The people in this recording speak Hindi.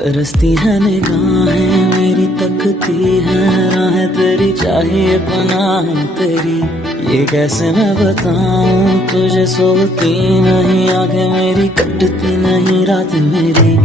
तरसती है निगाहें मेरी, तकती है राहें तेरी, चाहिए पनाह तेरी। ये कैसे मैं बताऊं तुझे, सोती नहीं आंखें मेरी, कटती नहीं रात मेरी।